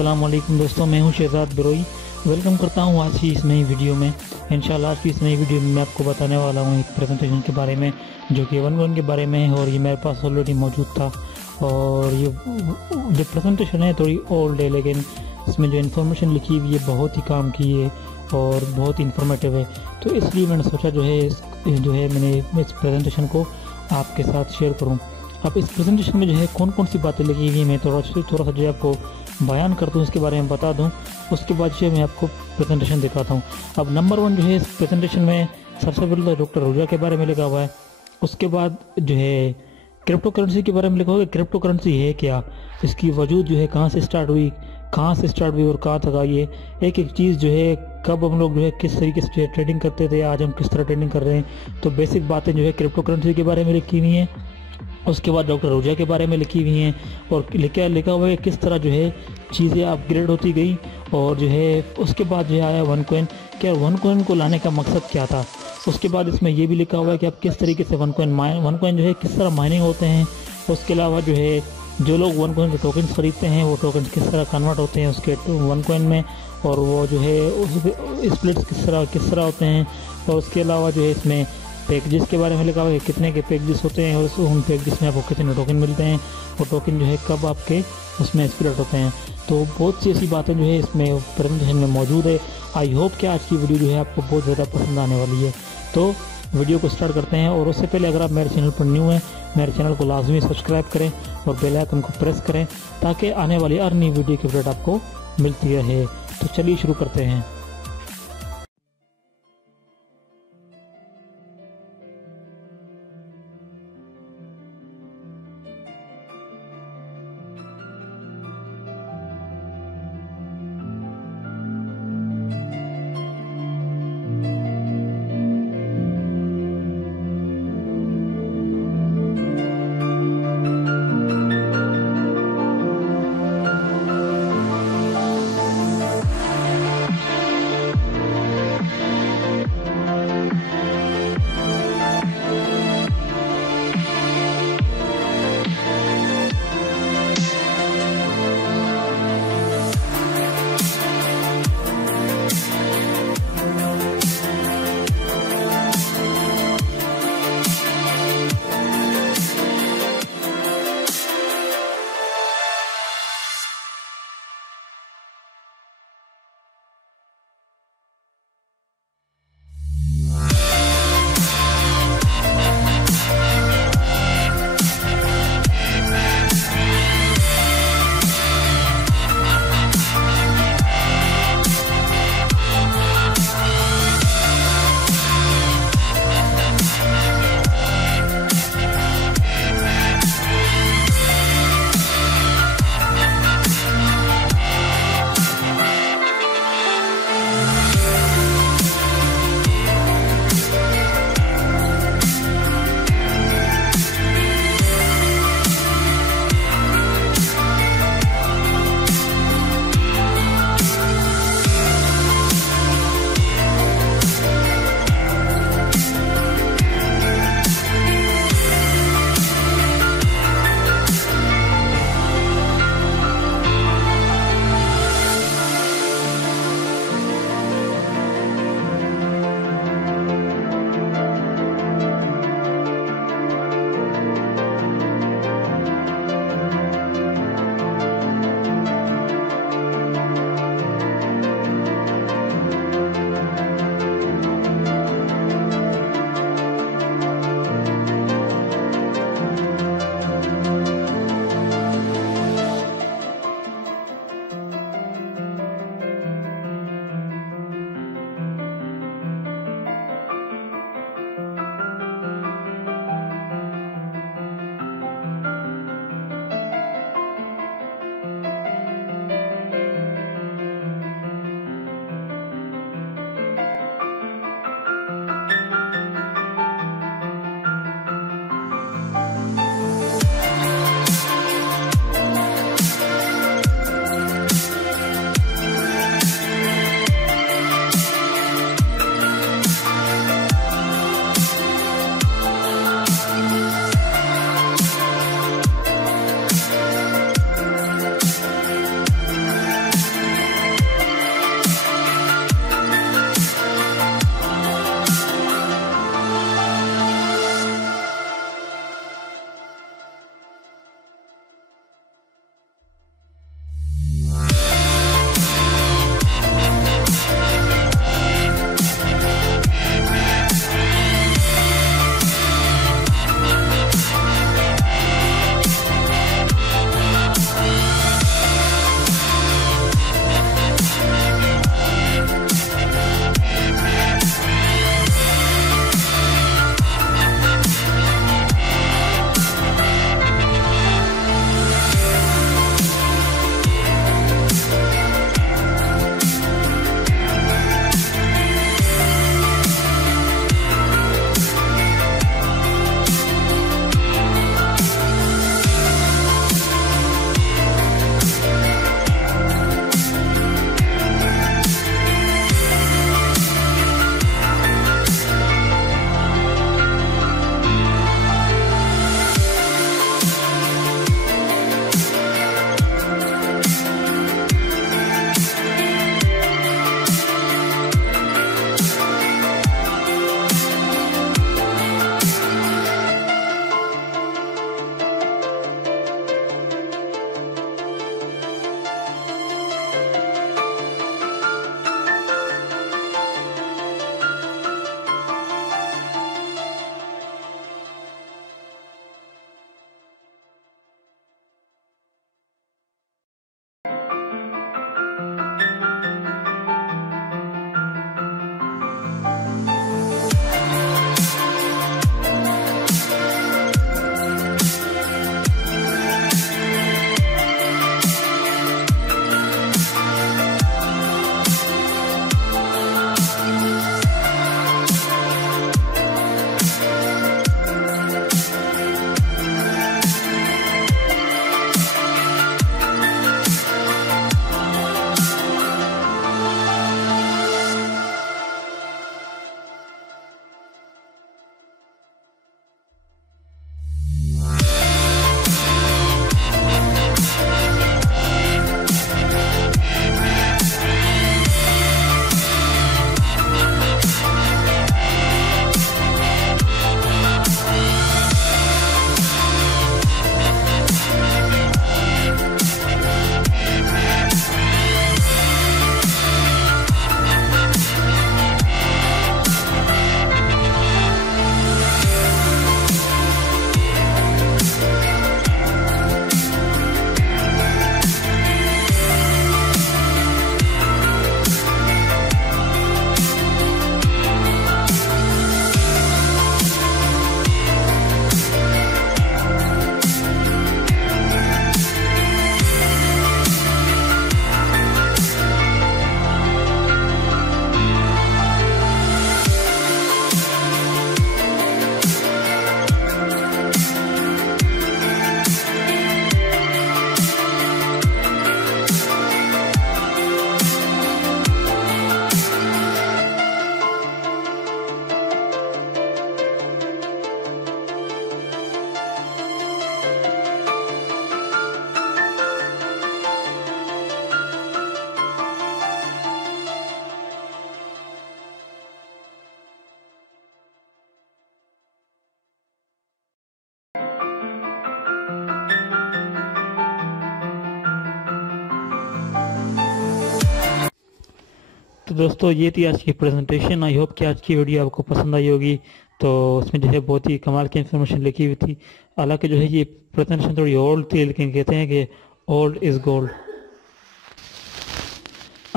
अस्सलाम वालेकुम दोस्तों, मैं हूं शहजाद बिरोई। वेलकम करता हूं आज की इस नई वीडियो में। इंशाल्लाह आज की इस नई वीडियो में मैं आपको बताने वाला हूं एक प्रेजेंटेशन के बारे में जो कि ओनेकॉइन के बारे में है, और ये मेरे पास ऑलरेडी मौजूद था। और ये जो प्रेजेंटेशन है थोड़ी ओल्ड है, लेकिन इसमें जो इन्फॉर्मेशन लिखी हुई है बहुत ही काम की है और बहुत इन्फॉर्मेटिव है। तो इसलिए मैंने सोचा मैंने इस प्रेजेंटेशन को आपके साथ शेयर करूँ। अब इस प्रेजेंटेशन में जो है कौन कौन सी बातें लगी हुई हैं मैं थोड़ा सा जो है आपको बयान कर दूँ, उसके बारे में बता दूँ। उसके बाद जो है मैं आपको प्रेजेंटेशन दिखाता हूँ। अब नंबर 1 जो है इस प्रेजेंटेशन में सबसे पहले तो डॉक्टर रूजा के बारे में लिखा हुआ है। उसके बाद जो है क्रिप्टो करेंसी के बारे में लिखा हुआ है। क्रिप्टो करेंसी है क्या, इसकी वजूद जो है कहाँ से स्टार्ट हुई और कहाँ तक आई है, एक एक चीज़ जो है कब हम लोग जो है किस तरीके से जो है ट्रेडिंग करते थे, आज हम किस तरह ट्रेडिंग कर रहे हैं। तो बेसिक बातें जो है क्रिप्टो करेंसी के बारे में लिखी हुई हैं। उसके बाद डॉक्टर रूजा के बारे में लिखी हुई हैं और लिखा हुआ है किस तरह जो है चीज़ें अपग्रेड होती गई। और जो है उसके बाद जो है आया OneCoin। क्या OneCoin को लाने का मकसद क्या था। उसके बाद इसमें ये भी लिखा हुआ है कि आप किस तरीके से OneCoin जो है किस तरह माइनिंग होते हैं। उसके अलावा जो है जो लोग OneCoin के टोकन्स खरीदते हैं वो टोकन्स किस तरह कन्वर्ट होते हैं उसके OneCoin में, और वो जो है उस स्प्लिट्स किस तरह होते हैं। और उसके अलावा जो है इसमें पैकेजेस के बारे में लिखा हुआ है कितने के पैकेजेस होते हैं और उन पैकेजेस में आपको कितने टोकन मिलते हैं और टोकन जो है कब आपके उसमें स्प्लिट होते हैं। तो बहुत सी ऐसी बातें जो है इसमें प्रेजेंटेशन में मौजूद है। आई होप कि आज की वीडियो जो है आपको बहुत ज़्यादा पसंद आने वाली है। तो वीडियो को स्टार्ट करते हैं। और उससे पहले अगर आप मेरे चैनल पर न्यू हैं, मेरे चैनल को लाजमी सब्सक्राइब करें और बेल आइकन को प्रेस करें ताकि आने वाली हर नई वीडियो की अपडेट आपको मिलती रहे। तो चलिए शुरू करते हैं। तो दोस्तों ये थी आज की प्रेजेंटेशन। आई होप कि आज की वीडियो आपको पसंद आई होगी। तो उसमें जो है बहुत ही कमाल की इन्फॉर्मेशन लिखी हुई थी। हालांकि जो है ये प्रेजेंटेशन थोड़ी ओल्ड थी, लेकिन कहते हैं कि ओल्ड इज़ गोल्ड।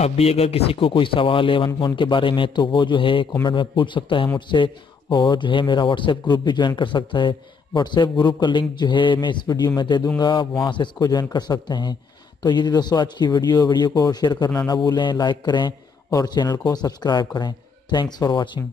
अब भी अगर किसी को कोई सवाल है OneCoin के बारे में तो वो जो है कमेंट में पूछ सकता है मुझसे, और जो है मेरा व्हाट्सएप ग्रुप भी ज्वाइन कर सकता है। व्हाट्सएप ग्रुप का लिंक जो है मैं इस वीडियो में दे दूंगा, आप वहाँ से इसको ज्वाइन कर सकते हैं। तो ये थी दोस्तों आज की वीडियो को शेयर करना ना भूलें, लाइक करें और चैनल को सब्सक्राइब करें। Thanks for watching.